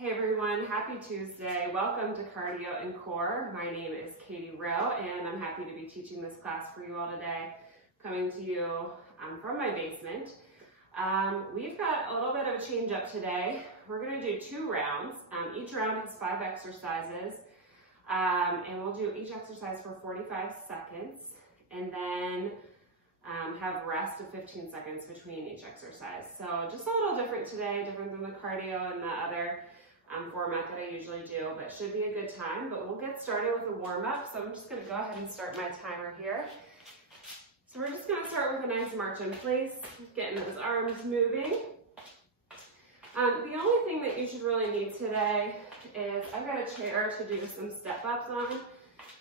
Hey everyone, happy Tuesday. Welcome to Cardio and Core. My name is Katie Rowe and I'm happy to be teaching this class for you all today. Coming to you from my basement. We've got a little bit of a change up today. We're going to do 2 rounds. Each round has 5 exercises and we'll do each exercise for 45 seconds and then have rest of 15 seconds between each exercise. So just a little different today, different than the cardio and the other format that I usually do, but should be a good time. But we'll get started with a warm-up. So I'm just going to go ahead and start my timer here. So we're just going to start with a nice march in place, getting those arms moving. The only thing that you should really need today is I've got a chair to do some step-ups on,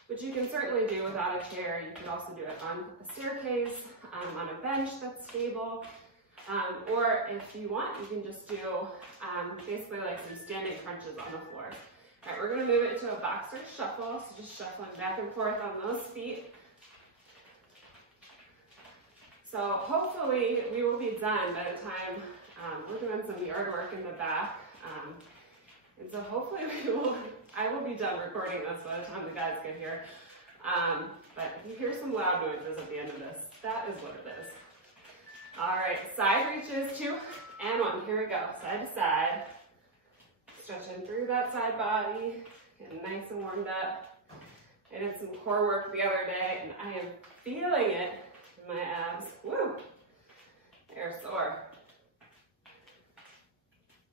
which you can certainly do without a chair. You can also do it on a staircase, on a bench that's stable. Or if you want, you can just do basically like some standing crunches on the floor. All right, we're going to move it into a boxer shuffle, so just shuffling back and forth on those feet. So hopefully we will be done by the time we're doing some yard work in the back. And so hopefully I will be done recording this by the time the guys get here. But if you hear some loud noises at the end of this, that is what it is. All right, side reaches, 2 and 1. Here we go, side to side. Stretching through that side body, getting nice and warmed up. I did some core work the other day, and I am feeling it in my abs. Woo! They're sore.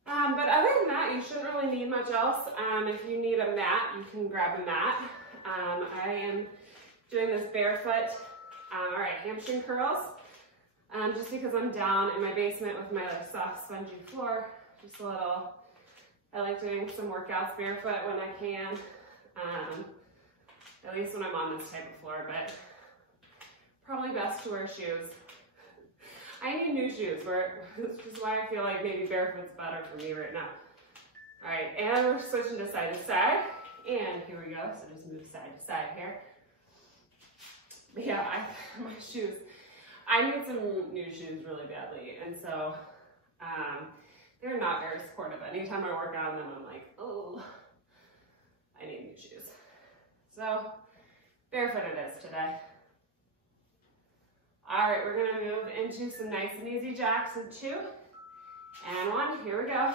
But other than that, you shouldn't really need much else. If you need a mat, you can grab a mat. I am doing this barefoot. All right, hamstring curls. Just because I'm down in my basement with my soft, spongy floor, just a little, I like doing some workouts barefoot when I can, at least when I'm on this type of floor, but probably best to wear shoes. I need new shoes, which is why I feel like maybe barefoot's better for me right now. All right, and we're switching to side to side, and here we go, so just move side to side here. But yeah, my shoes. I need some new shoes really badly, and so they're not very supportive. Anytime I work out on them, I'm like, oh, I need new shoes. So barefoot it is today. All right, we're gonna move into some nice and easy jacks in 2 and 1. Here we go.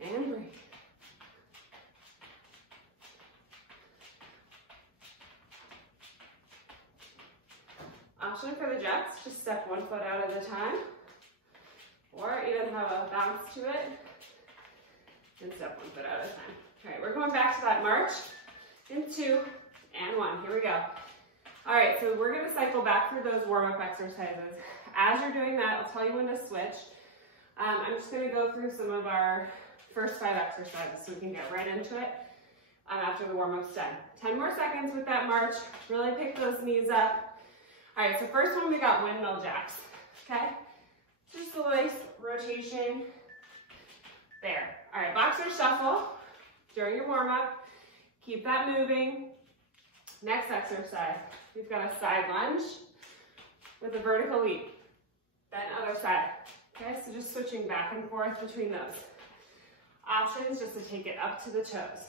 And breathe. Option for the jacks, just step 1 foot out at a time, or even have a bounce to it, and step 1 foot at a time. All right, we're going back to that march in 2 and 1. Here we go. All right, so we're going to cycle back through those warm-up exercises. As you're doing that, I'll tell you when to switch. I'm just going to go through some of our first 5 exercises so we can get right into it after the warm-up's done. 10 more seconds with that march. Really pick those knees up. All right, so first one we got windmill jacks, okay? Just a nice rotation there. All right, boxer shuffle during your warm-up. Keep that moving. Next exercise, we've got a side lunge with a vertical leap. Then other side, okay? So just switching back and forth between those. Options just to take it up to the toes.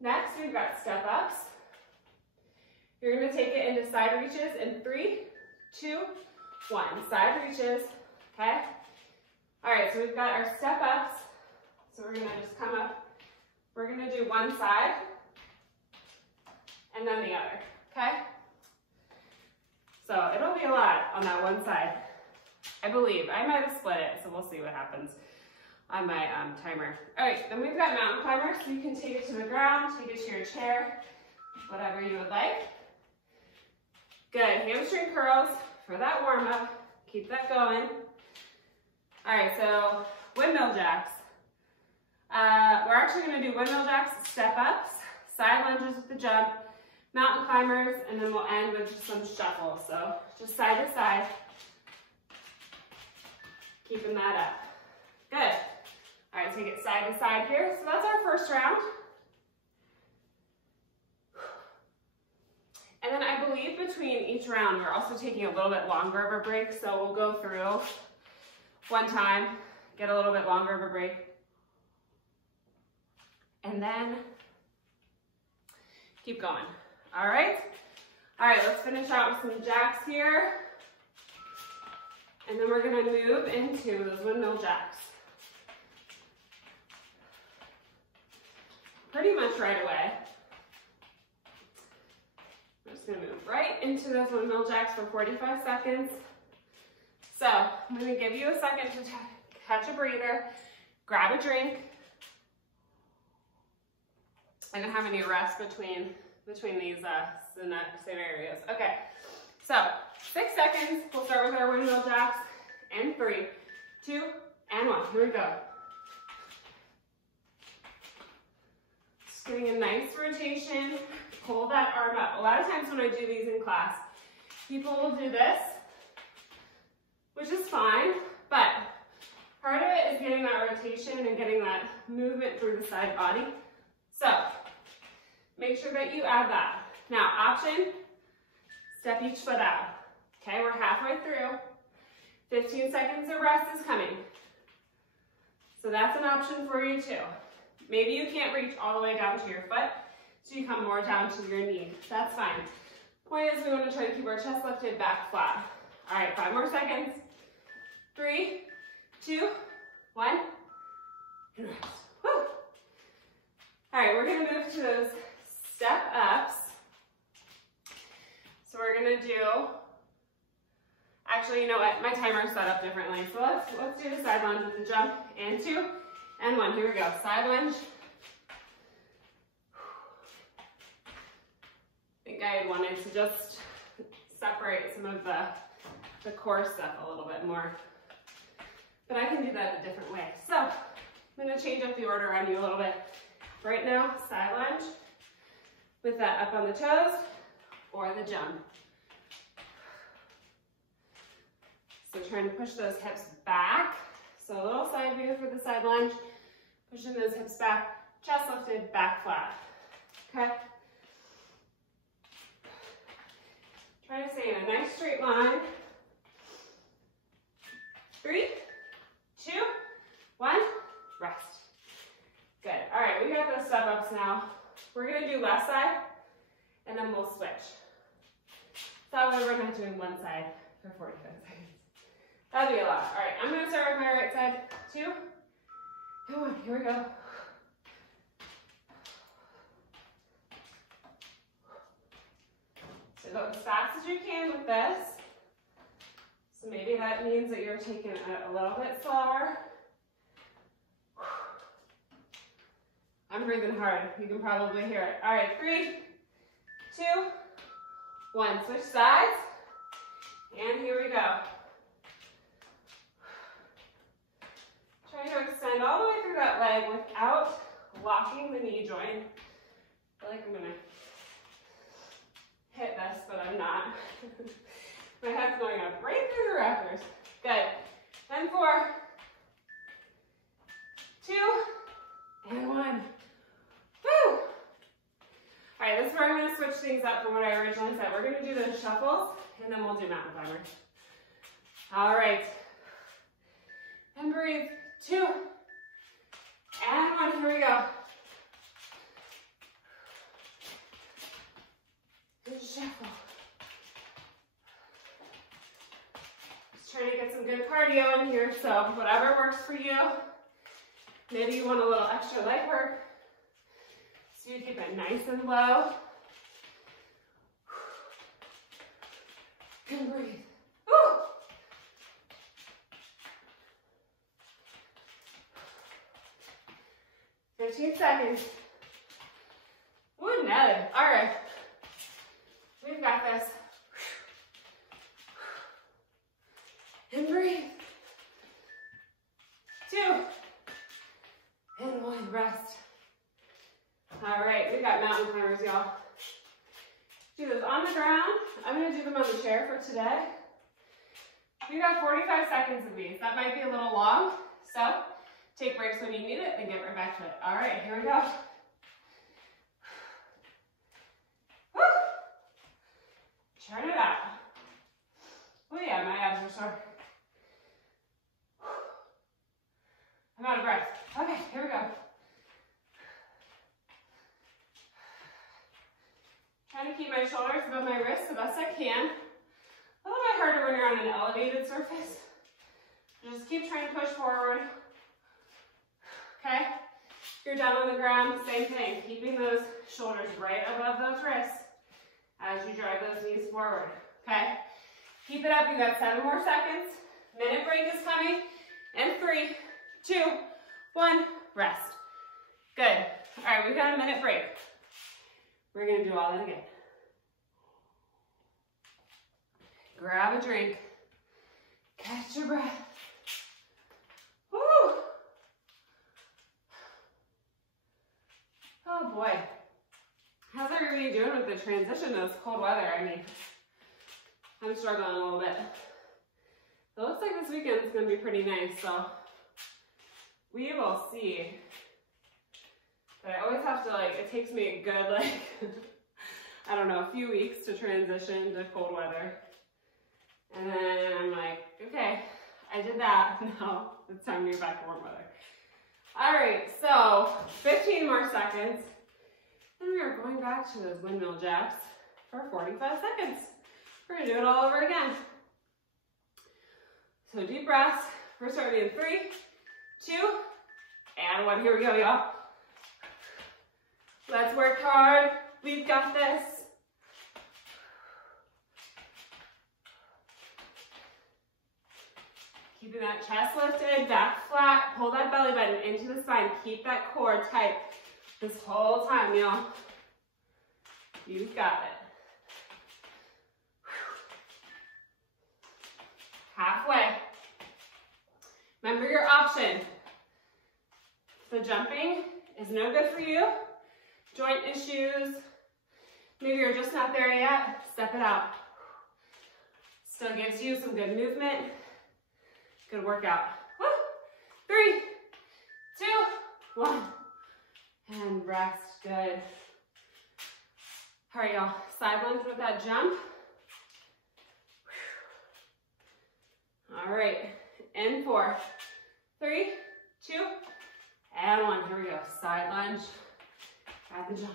Next, we've got step-ups. You're going to take it into side reaches in 3, 2, 1. Side reaches, okay? All right, so we've got our step ups. So we're going to just come up. We're going to do one side and then the other, okay? So it'll be a lot on that one side, I believe. I might have split it, so we'll see what happens on my timer. All right, then we've got mountain climbers, so you can take it to the ground, take it to your chair, whatever you would like. Good, hamstring curls for that warm up. Keep that going. All right, so windmill jacks. We're actually gonna do windmill jacks, step ups, side lunges with the jump, mountain climbers, and then we'll end with just some shuffle. So just side to side, keeping that up. Good. All right, take it side to side here. So that's our first round. And then I believe between each round, we're also taking a little bit longer of a break. So we'll go through one time, get a little bit longer of a break. And then keep going. All right? All right, let's finish out with some jacks here. And then we're gonna move into those windmill jacks. Pretty much right away. I'm just gonna move right into those windmill jacks for 45 seconds. So I'm gonna give you a second to catch a breather, grab a drink. I don't have any rest between these scenarios. Okay, so 6 seconds. We'll start with our windmill jacks. And 3, 2, and 1. Here we go. Just getting a nice rotation. Pull that arm up. A lot of times when I do these in class, people will do this, which is fine, but part of it is getting that rotation and getting that movement through the side body. So make sure that you add that. Now, option, step each foot out. Okay, we're halfway through. 15 seconds of rest is coming. So that's an option for you too. Maybe you can't reach all the way down to your foot, so you come more down to your knee. That's fine. Point is we want to try to keep our chest lifted, back flat. All right, 5 more seconds. 3, 2, 1, and rest. Woo. All right, we're gonna move to those step ups. So we're gonna do, actually, you know what? My timer's set up differently. So let's do the side lunge with the jump. And 2, and 1. Here we go. Side lunge. I think I wanted to just separate some of the core stuff a little bit more. But I can do that a different way. So I'm going to change up the order on you a little bit. Right now, side lunge with that up on the toes or the jump. So trying to push those hips back. So a little side view for the side lunge. Pushing those hips back, chest lifted, back flat. Okay? Try to stay in a nice straight line. 3, 2, 1, rest. Good. All right, we got those step ups now. We're going to do left side, and then we'll switch. That way we're not doing one side for 45 seconds. That'd be a lot. All right, I'm going to start with my right side. 2, and 1. Here we go. So go as fast as you can with this. So maybe that means that you're taking it a little bit slower. I'm breathing hard. You can probably hear it. All right, 3, 2, 1. Switch sides. And here we go. Try to extend all the way through that leg without locking the knee joint. I feel like I'm going to hit this, but I'm not. My head's going up right through the rafters. Good. And 4, 2, and 1. Woo! All right, this is where I'm going to switch things up from what I originally said. We're going to do those shuffles, and then we'll do mountain climbers. All right. And breathe. 2, and 1. Here we go. Good shuffle. Just trying to get some good cardio in here, so whatever works for you. Maybe you want a little extra leg work, so you keep it nice and low. And breathe. Woo! 15 seconds. Ooh, nailed it. All right. We've got this. And breathe. 2, and 1, rest. All right, we've got mountain climbers, y'all. Do those on the ground. I'm gonna do them on the chair for today. We've got 45 seconds of these. That might be a little long, so take breaks when you need it, then get right back to it. All right, here we go. Woo! Turn it out. Oh yeah, my abs are sore. Just keep trying to push forward. Okay? If you're down on the ground, same thing. Keeping those shoulders right above those wrists as you drive those knees forward. Okay? Keep it up. You got 7 more seconds. Minute break is coming. And 3, 2, 1, rest. Good. All right, we've got a minute break. We're going to do all that again. Grab a drink. Catch your breath. Woo! Oh boy. How's everybody doing with the transition to this cold weather? I mean, I'm struggling a little bit. It looks like this weekend is going to be pretty nice, so we will see. But I always have to, like, it takes me a good, like, I don't know, a few weeks to transition to cold weather. And then I'm like, okay, I did that. Now it's time to get back to warm weather. All right, so 15 more seconds. And we are going back to those windmill jacks for 45 seconds. We're gonna do it all over again. So deep breaths. We're starting in 3, 2, and 1. Here we go, y'all. Let's work hard. We've got this. Keeping that chest lifted, back flat. Pull that belly button into the spine. Keep that core tight this whole time, y'all. You've got it. Halfway. Remember your option. The jumping is no good for you. Joint issues. Maybe you're just not there yet. Step it out. Still gives you some good movement. Good workout. Woo! 3, 2, 1. And rest. Good. All right, y'all. Side lunge with that jump. All right. In 4, 3, 2, and 1. Here we go. Side lunge at the jump.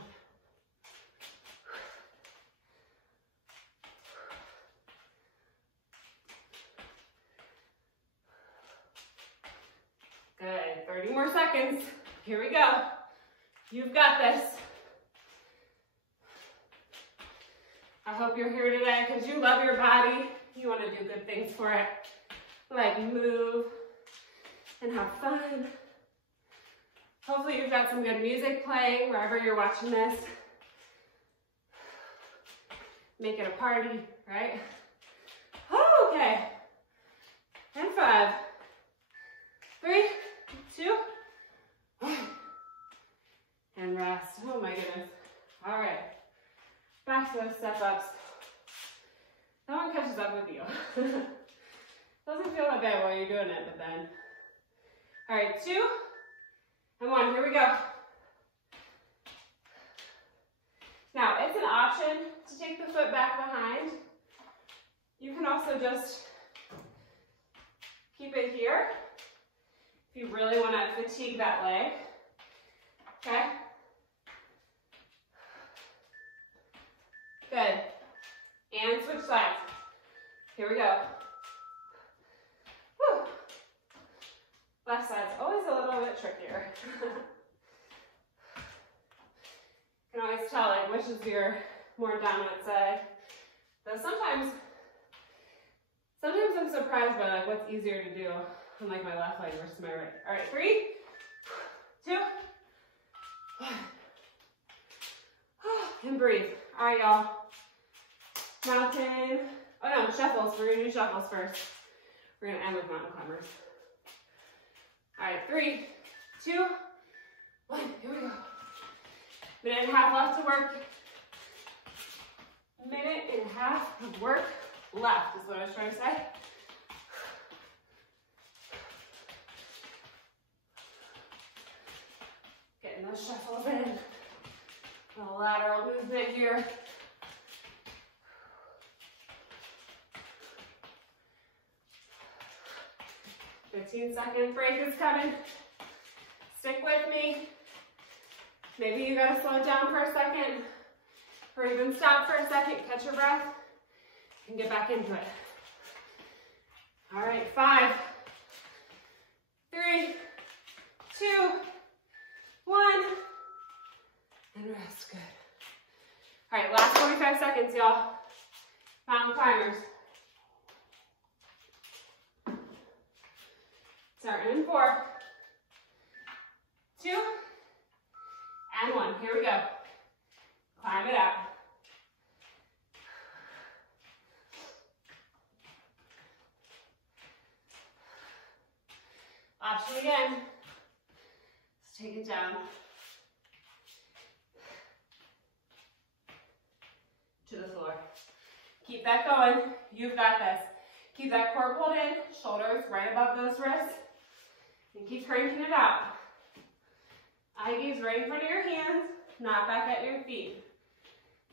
Good. 30 more seconds. Here we go. You've got this. I hope you're here today because you love your body. You want to do good things for it. Like move and have fun. Hopefully you've got some good music playing wherever you're watching this. Make it a party, right? Oh, okay. And 5, 3, 2, 1. And rest. Oh my goodness. All right. Back to those step ups. That one catches up with you. Doesn't feel that bad while you're doing it, but then. All right, 2 and 1. Here we go. Now, it's an option to take the foot back behind. You can also just keep it here if you really want to fatigue that leg. Okay? Good. And switch sides. Here we go. Whew. Left side's always a little bit trickier. You can always tell like which is your more dominant side. Though sometimes I'm surprised by like what's easier to do on like my left leg versus my right. All right, 3, 2, 1. And breathe. All right, y'all. Mountain. Oh no, shuffles. We're gonna do shuffles first. We're gonna end with mountain climbers. All right, 3, 2, 1. Here we go. Minute and a half left to work. Minute and a half of work left is what I was trying to say. Getting those shuffles in. A lateral movement here. A 15-second break is coming. Stick with me. Maybe you gotta slow down for a second, or even stop for a second, catch your breath, and get back into it. All right, 5, 45 seconds, y'all. Mountain climbers. Starting in 4, 2, and 1. Here we go. Climb it out. Option again. Let's take it down to the floor. Keep that going. You've got this. Keep that core pulled in, shoulders right above those wrists, and keep cranking it out. Eye gaze right in front of your hands, not back at your feet.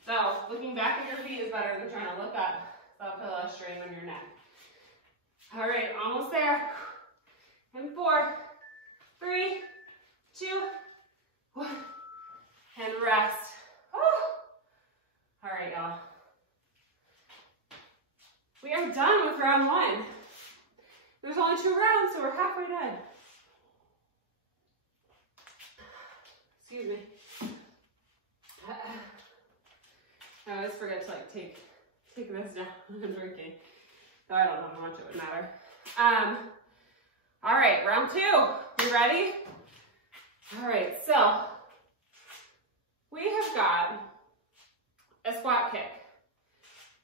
So looking back at your feet is better than trying to look up. That'll put a strain on your neck. All right, almost there. In 4, 3, 2, 1, and rest. Whew. All right, y'all. We are done with round 1. There's only 2 rounds, so we're halfway done. Excuse me. I always forget to take this down when I'm drinking. So I don't know how much it would matter. All right, round 2. You ready? All right, so we have got a squat kick.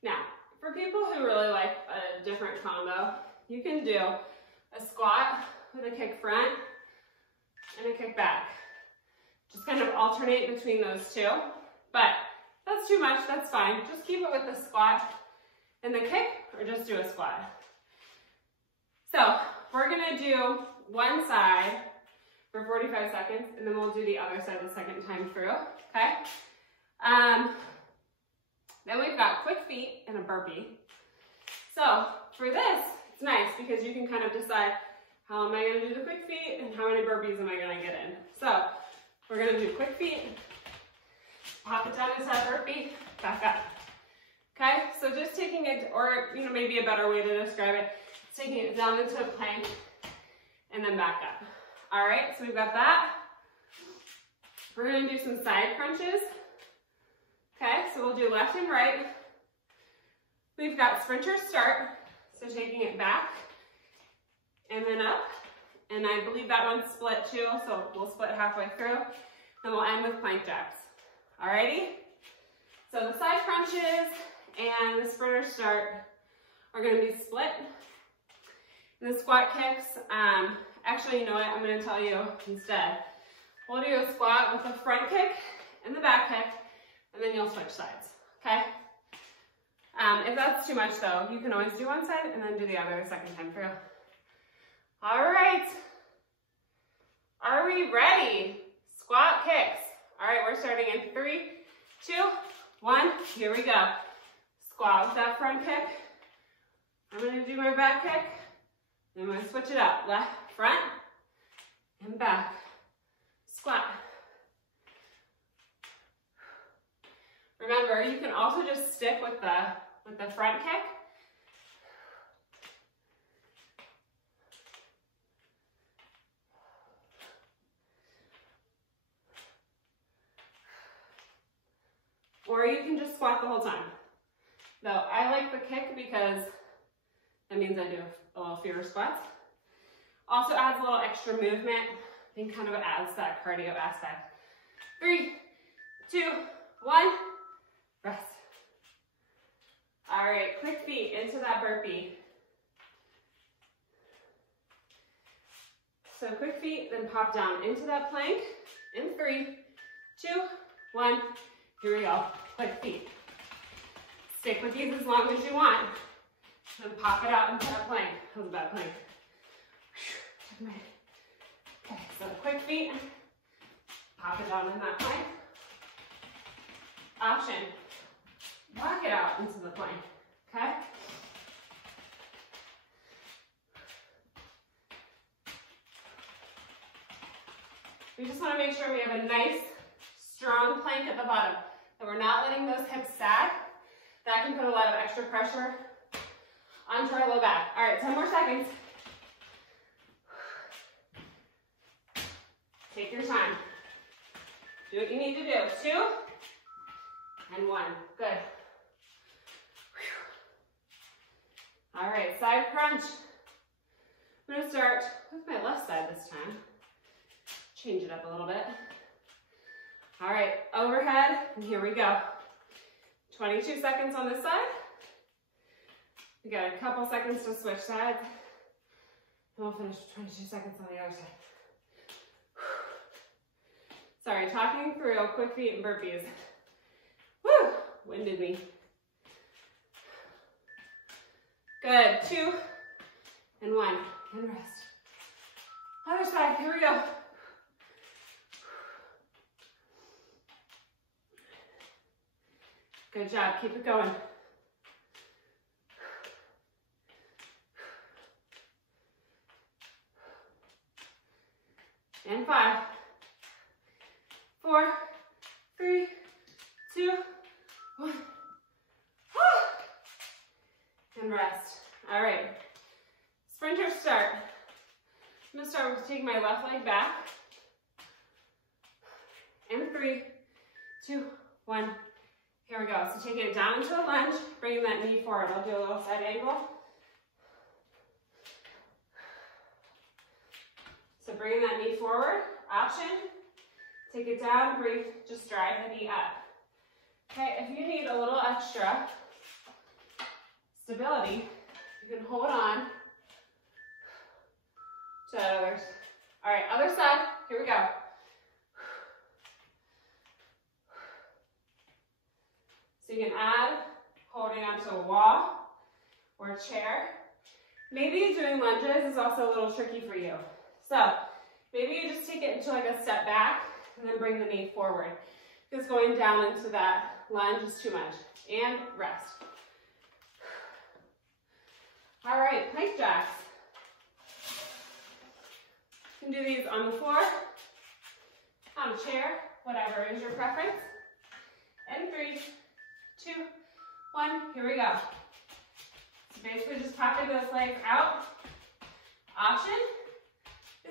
Now, for people who really like a different combo, you can do a squat with a kick front and a kick back. Just kind of alternate between those two. But if that's too much, that's fine. Just keep it with the squat and the kick, or just do a squat. So we're gonna do one side for 45 seconds, and then we'll do the other side the second time through, okay? Then we've got quick feet and a burpee. So for this, it's nice because you can kind of decide how am I gonna do the quick feet and how many burpees am I gonna get in. So we're gonna do quick feet, pop it down into that burpee, back up. Okay, so just taking it, or maybe a better way to describe it, is taking it down into a plank and then back up. All right, so we've got that. We're gonna do some side crunches. Okay, so we'll do left and right. We've got sprinter start, so taking it back and then up. And I believe that one's split too, so we'll split halfway through. And we'll end with plank jacks. Alrighty? So the side crunches and the sprinter start are gonna be split. And the squat kicks, actually, you know what, I'm gonna tell you instead. We'll do a squat with the front kick and the back kick, and then you'll switch sides, okay? If that's too much though, you can always do one side and then do the other the second time through. All right, are we ready? Squat kicks. All right, we're starting in 3, 2, 1, here we go. Squat with that front kick. I'm gonna do my back kick, and I'm gonna switch it up. Left, front, and back. Squat. Remember, you can also just stick with the front kick. Or you can just squat the whole time. Though I like the kick because that means I do a little fewer squats. Also adds a little extra movement and kind of adds that cardio aspect. 3, 2, 1, rest. All right, quick feet into that burpee. So quick feet, then pop down into that plank in 3, 2, 1. Here we go, quick feet. Stick with these as long as you want. Then pop it out into that plank. That was a bad plank. Okay, so quick feet, pop it down in that plank. Option, walk it out into the plank, okay? We just want to make sure we have a nice, strong plank at the bottom, that we're not letting those hips sag. That can put a lot of extra pressure onto our low back. All right, 10 more seconds. Take your time. Do what you need to do. 2 and 1. Good. All right, side crunch. I'm gonna start with my left side this time. Change it up a little bit. All right, overhead, and here we go. 22 seconds on this side. We got a couple seconds to switch sides. And we'll finish 22 seconds on the other side. Sorry, talking through quick feet and burpees. Woo, winded me. Good, 2 and 1, and rest. Other side, here we go. Good job, keep it going. And 5, 4, 3, 2, 1. And rest. All right, sprinter start. I'm gonna start with taking my left leg back. And 3, 2, 1. Here we go. So taking it down into a lunge, bringing that knee forward. I'll do a little side angle. So bringing that knee forward, option. Take it down, breathe, just drive the knee up. Okay, if you need a little extra stability, you can hold on to others. All right, other side, here we go. So you can add holding onto a wall or a chair. Maybe doing lunges is also a little tricky for you. So maybe you just take it into like a step back and then bring the knee forward. Because going down into that lunge is too much. And rest. All right, plank jacks. You can do these on the floor, on a chair, whatever is your preference. And 3, 2, 1, here we go. So basically just popping those legs out. Option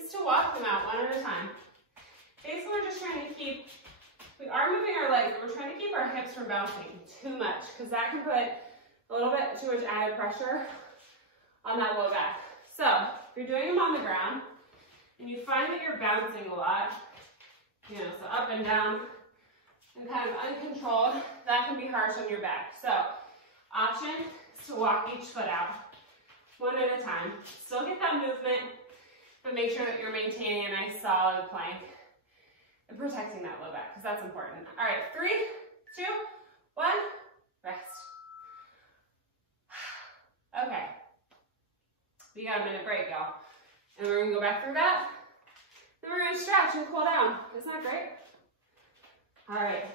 is to walk them out one at a time. Basically we're just trying to keep, we are moving our legs, but we're trying to keep our hips from bouncing too much because that can put a little bit too much added pressure on that low back. So if you're doing them on the ground and you find that you're bouncing a lot, you know, so up and down and kind of uncontrolled, that can be harsh on your back. So option is to walk each foot out one at a time. Still get that movement, but make sure that you're maintaining a nice solid plank and protecting that low back because that's important. All right, 3, 2, 1, rest. Okay, we got a minute break, y'all. And we're gonna go back through that. Then we're gonna stretch and cool down. Isn't that great? All right,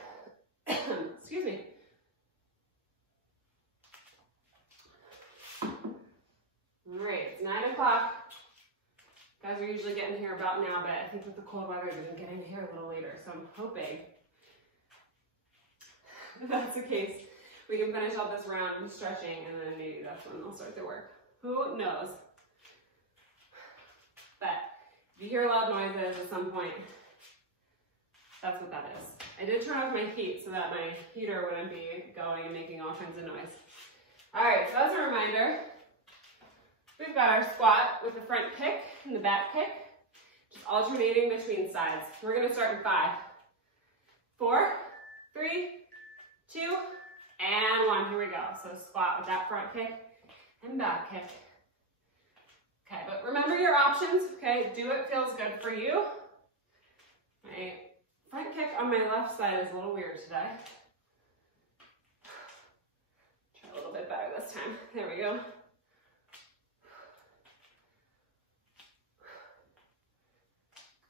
excuse me. All right, it's 9 o'clock. Guys are usually getting here about now, but I think with the cold weather, they've been getting here a little later. So I'm hoping if that's the case, we can finish up this round of stretching and then maybe that's when they'll start their work. Who knows? But if you hear loud noises at some point, that's what that is. I did turn off my heat so that my heater wouldn't be going and making all kinds of noise. All right, so as a reminder, we've got our squat with the front kick and the back kick, just alternating between sides. We're gonna start in 5, 4, 3, 2, and 1. Here we go. So squat with that front kick and back kick. Okay, but remember your options, okay? Do what feels good for you. My front kick on my left side is a little weird today. Try a little bit better this time. There we go.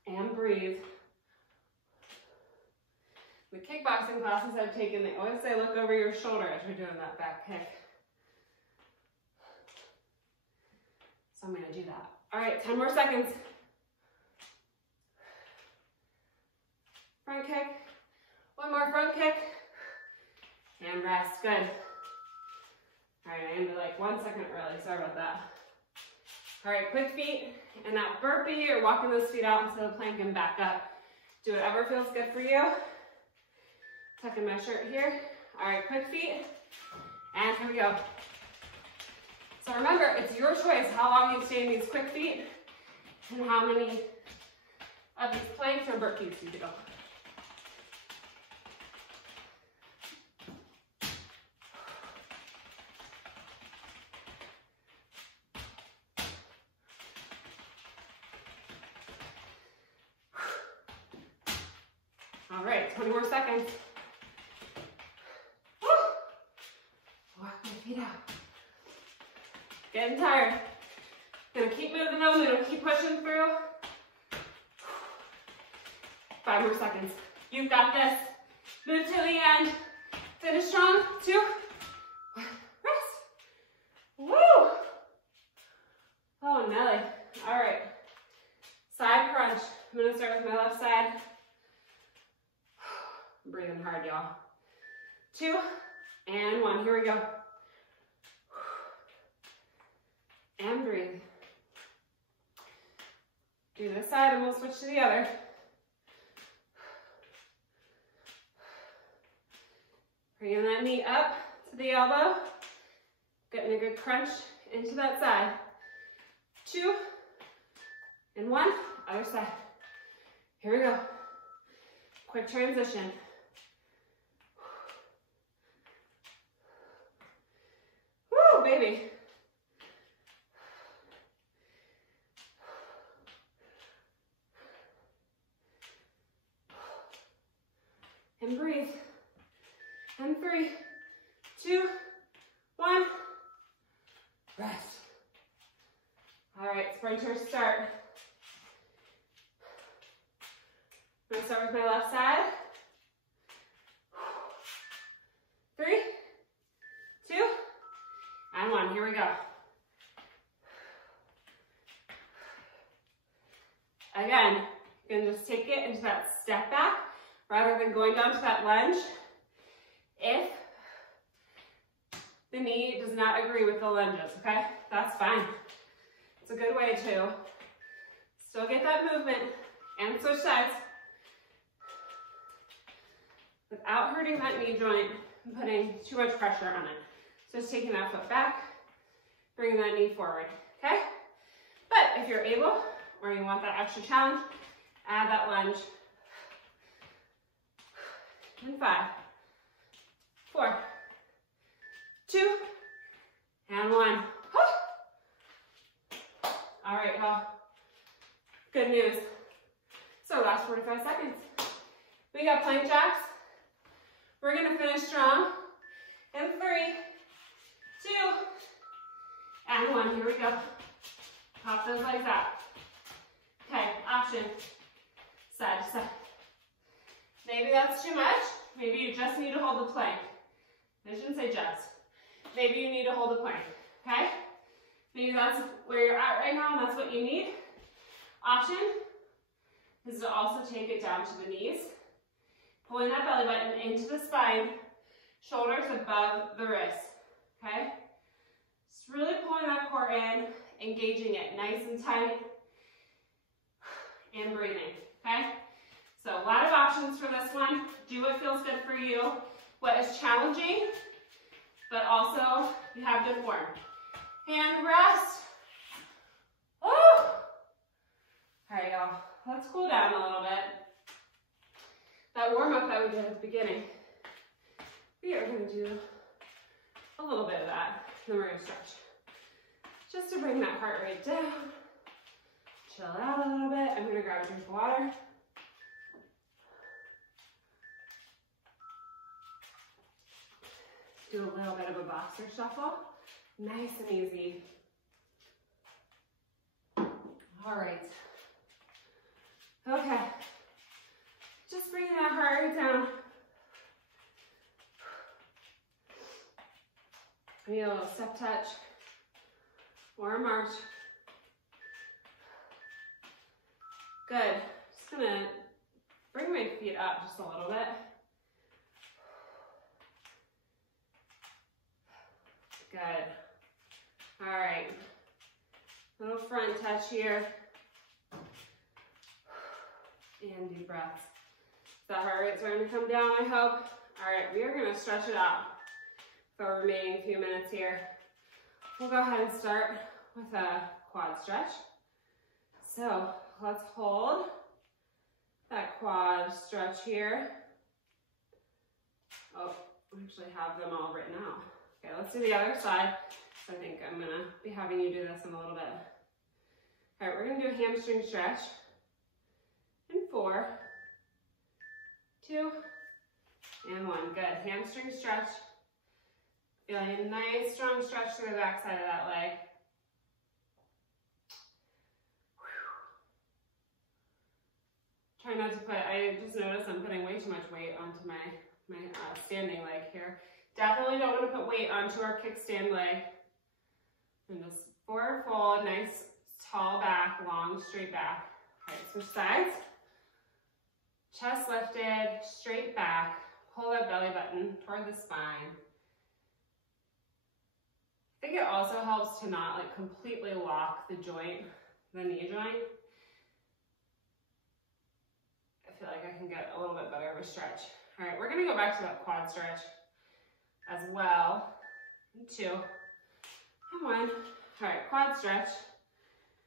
And breathe. The kickboxing classes I've taken, they always say look over your shoulder as you're doing that back kick. So I'm gonna do that. All right, 10 more seconds. Front kick, one more front kick, and rest, good. All right, I ended like 1 second early, sorry about that. All right, quick feet, and that burpee, or walking those feet out into the plank and back up. Do whatever feels good for you. Tucking my shirt here. All right, quick feet, and here we go. So remember, it's your choice how long you stay in these quick feet and how many of these planks or burpees you do. All right, 20 more seconds. Walk my feet out. Getting tired. Gonna keep moving them, gonna keep pushing through. 5 more seconds. You've got this. Move to the end. Finish strong. 2, 1, rest. Woo! Oh, Nelly. All right. Side crunch. I'm gonna start with my left side. Breathing hard, y'all. 2 and 1. Here we go. And breathe. Do this side and we'll switch to the other. Bringing that knee up to the elbow. Getting a good crunch into that side. 2 and 1. Other side. Here we go. Quick transition. Woo, baby. And breathe. And 3, 2, 1. Rest. All right, sprinters start. I'm gonna start with my left side. 3, 2, and 1. Here we go. Again, you're gonna just take it into that step back rather than going down to that lunge. If the knee does not agree with the lunges, okay? That's fine. It's a good way to still get that movement and switch sides without hurting that knee joint and putting too much pressure on it. So just taking that foot back, bringing that knee forward, okay? But if you're able, or you want that extra challenge, add that lunge. In 5, 4, 2, and 1. All right, y'all. Good news. So last 45 seconds. We got plank jacks. We're gonna finish strong. In 3, 2, and 1. Here we go. Pop those legs out. Okay, option. Side to side. Maybe that's too much. Maybe you just need to hold the plank. I shouldn't say just. Maybe you need to hold the plank, okay? Maybe that's where you're at right now and that's what you need. Option is to also take it down to the knees. Pulling that belly button into the spine, shoulders above the wrists, okay? Just really pulling that core in, engaging it nice and tight, and breathing, okay? So a lot of options for this one. Do what feels good for you, what is challenging, but also you have good form. Hand rest. Woo! All right, y'all, let's cool down a little bit. That warm-up that we did at the beginning, we are gonna do a little bit of that, then we're gonna stretch. Just to bring that heart rate down, chill out a little bit. I'm gonna grab a drink of water. Do a little bit of a boxer shuffle. Nice and easy. All right. Okay. Just bringing that heart rate down. Maybe a little step touch or a march. Good. Just gonna bring my feet up just a little bit. Good. All right. Little front touch here. And deep breaths. That heart rate's starting to come down, I hope. All right, we are gonna stretch it out for the remaining few minutes here. We'll go ahead and start with a quad stretch. So let's hold that quad stretch here. Oh, I actually have them all written out. Okay, let's do the other side. So I think I'm gonna be having you do this in a little bit. All right, we're gonna do a hamstring stretch in 4, 2, and 1. Good, hamstring stretch. Feeling a nice strong stretch through the back side of that leg. Try not to put, I just noticed I'm putting way too much weight onto my standing leg here. Definitely don't want to put weight onto our kickstand leg. And just forward fold, nice tall back, long straight back. All right, switch sides. Chest lifted, straight back. Pull that belly button toward the spine. I think it also helps to not like completely lock the joint, the knee joint. I feel like I can get a little bit better of a stretch. All right, we're gonna go back to that quad stretch as well. 2, and 1. All right, quad stretch.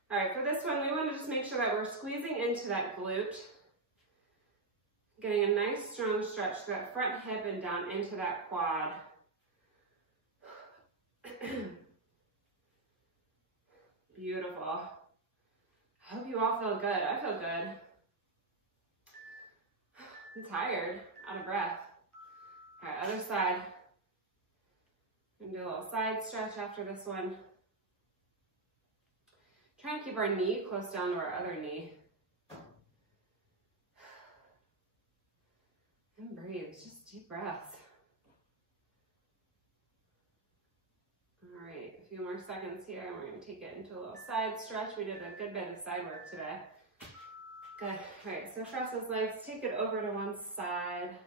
All right, for this one, we want to just make sure that we're squeezing into that glute, getting a nice strong stretch to that front hip and down into that quad. Beautiful. I hope you all feel good. I feel good. I'm tired, out of breath. All right, other side. I'm gonna do a little side stretch after this one. Try and keep our knee close down to our other knee. And breathe, just deep breaths. All right, a few more seconds here, and we're gonna take it into a little side stretch. We did a good bit of side work today. Good, all right, so cross those legs, take it over to one side.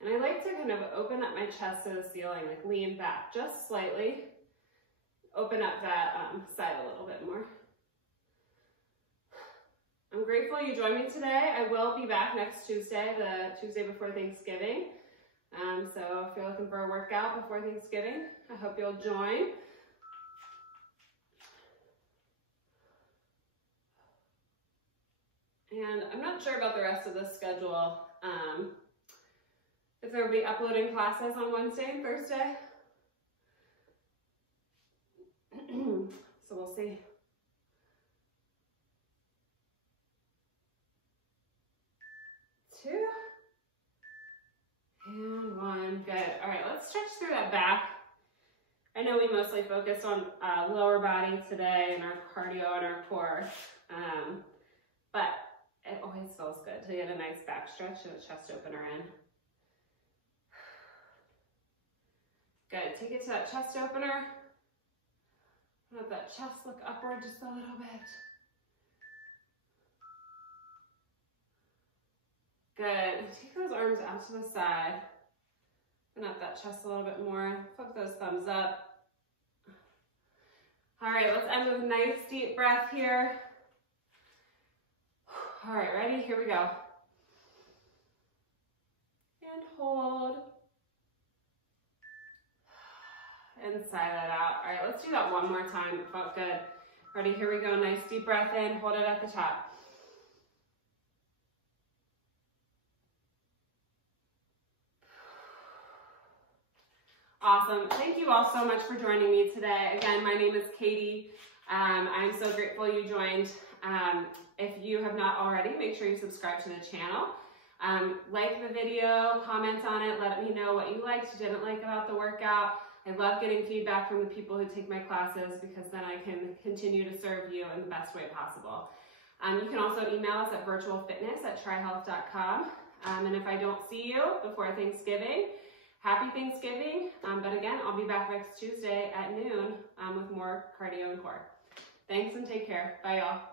And I like to kind of open up my chest to the ceiling, like lean back just slightly. Open up that side a little bit more. I'm grateful you joined me today. I will be back next Tuesday, the Tuesday before Thanksgiving. So if you're looking for a workout before Thanksgiving, I hope you'll join. And I'm not sure about the rest of the schedule. If there will be uploading classes on Wednesday and Thursday. So we'll see. 2, and 1. Good. All right, let's stretch through that back. I know we mostly focused on lower body today and our cardio and our core, but it always feels good to get a nice back stretch and a chest opener in. Good, take it to that chest opener. Let that chest look upward just a little bit. Good, take those arms out to the side. Open up that chest a little bit more. Flip those thumbs up. All right, let's end with a nice deep breath here. All right, ready? Here we go. And hold. And sigh that out. All right, let's do that one more time. It felt good. Ready? Here we go. Nice deep breath in. Hold it at the top. Awesome. Thank you all so much for joining me today. Again, my name is Katie. I'm so grateful you joined. If you have not already, make sure you subscribe to the channel. Like the video, comment on it, let me know what you liked, you didn't like about the workout. I love getting feedback from the people who take my classes because then I can continue to serve you in the best way possible. You can also email us at virtualfitness@tryhealth.com. And if I don't see you before Thanksgiving, happy Thanksgiving. But again, I'll be back next Tuesday at noon with more cardio and core. Thanks and take care. Bye, y'all.